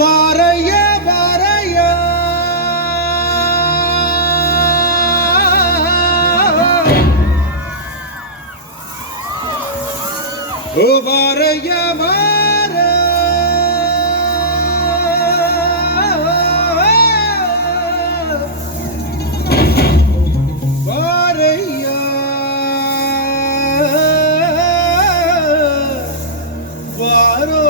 ಬಾರಯ್ಯ ಬಾರಯ್ಯ ಬಾರಯ್ಯ ಬಾರ ಬಾರಯ್ಯ ಬಾರೋ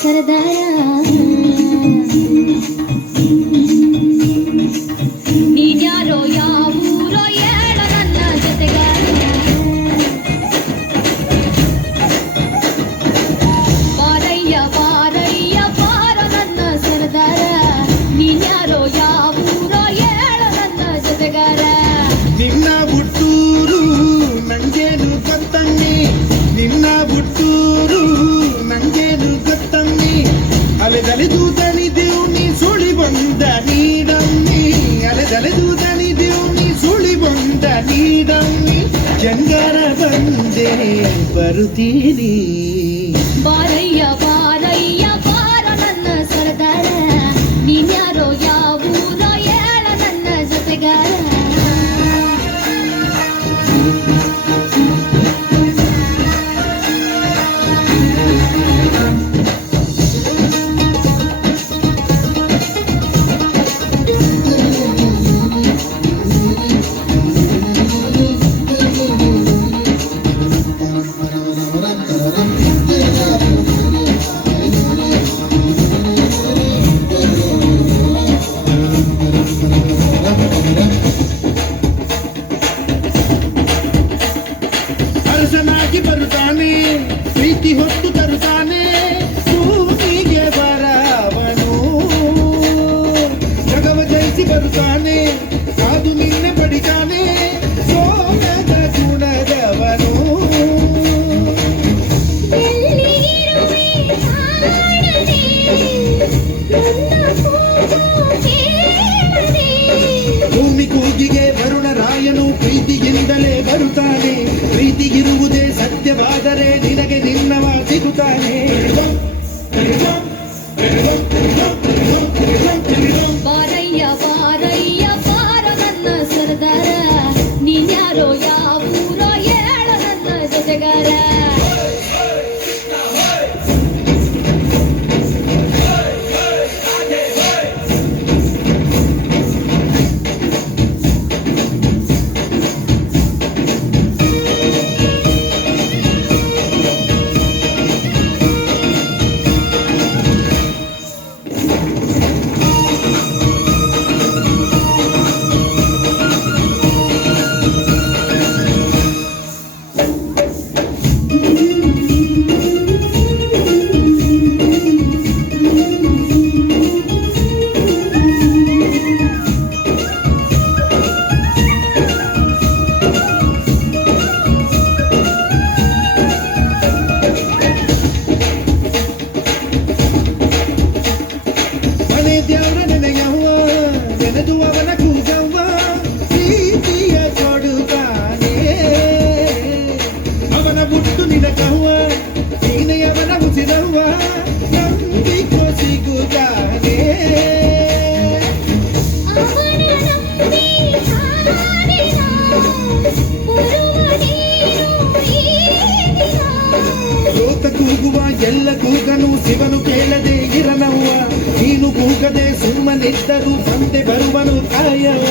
ಸರದಾರ ನೀನ್ಯಾರೋ ಯಾವೂರೋ ಹೇಳ ನನ್ನ ಜೊತೆಗಾರ ಬಾರಯ್ಯ ಬಾರಯ್ಯ ಬಾರ ನನ್ನ ಸರದಾರ ನೀನ್ಯಾರೋ ಯಾವೂರೋ ಹೇಳ ನನ್ನ ಜೊತೆಗಾರ ನಿನ್ನ ಹುಟ್ಟೂರು ನಂಗೇನು ಗೊತ್ತನ್ನಿ ನಿನ್ನ ಹುಟ್ಟೂರು ನಂಗೇನು ಗೊತ್ತನ್ನಿ ಅಲೆದಲೆದು ದಣಿದೆವು ನೀ ಸುಳಿ ಬಂದ ನೀಡಮ್ಮಿ ಅಲೆದಲೆದು ದಣಿದೆವು ನೀ ಸುಳಿ ಬಂದ ನೀಡಮ್ಮಿ ಜಂಗರ ಬಂದೆ ಬರುತ್ತೀನಿ ಬಾರಯ್ಯ ಬಾರಯ್ಯ ಬಾರ ನನ್ನ ಸರದಾರ ನೀನ್ಯಾರೋ ಯಾವೂರೋ ಹೇಳ ನನ್ನ ಜೊತೆಗಾರ ಅರಸನಾಗಿ ಬರುತ್ತಾನೆ ಪ್ರೀತಿ ಹೊತ್ತು ತರುತ್ತಾನೆ ಭೂಮಿಗೆ ಬರವನು ಜಗವ ಜಯಿಸಿ ಬರುತ್ತಾನೆ ಕಾದು ನಿನ್ನೆ ಪಡಿತಾನೆ ಸೋಮದ ಗುಣದವನು ಭೂಮಿ ಕೂಗಿಗೆ ವರುಣರಾಯನು ಪ್ರೀತಿಯಿಂದಲೇ ಬರುತ್ತಾನೆ ಪ್ರೀತಿಗಿರುವುದೇ ಸತ್ಯವಾದರೆ ನಿನಗೆ ನಿನ್ನವ ಸಿಗುತ್ತಾನೆ ಬಾರಯ್ಯ ಬಾರಯ್ಯ ಬಾರ ನನ್ನ ಸರದಾರ ನೀನ್ಯಾರೋ ಯಾವೂರೋ ಹೇಳ ನನ್ನ ಜೊತೆಗಾರ ದೇವರ ನೆನೆಯವ್ವ ನೆನೆದು ಅವನ ಕೂಗವ್ವ ಪ್ರೀತಿಯ ಕೊಡುತ್ತಾನೆ ಅವನ ಬುಟ್ಟು ನಿನಕವ್ವ ನೀನೆ ಅವನ ಉಸಿರವ್ವ ನಂಬಿಕೊ ಸಿಗುತ್ತಾನೆ ಲೋಕ ಕೂಗುವ ಎಲ್ಲ ಕೂಗನು ಶಿವನು ಕೇಳದೆ ಇರನವ್ವ ನೀನು ಕೂಗದೆ ಸುಮ್ಮನಿದ್ದರು ಬಂದೆ ಬರುವನು ಕಾಯವ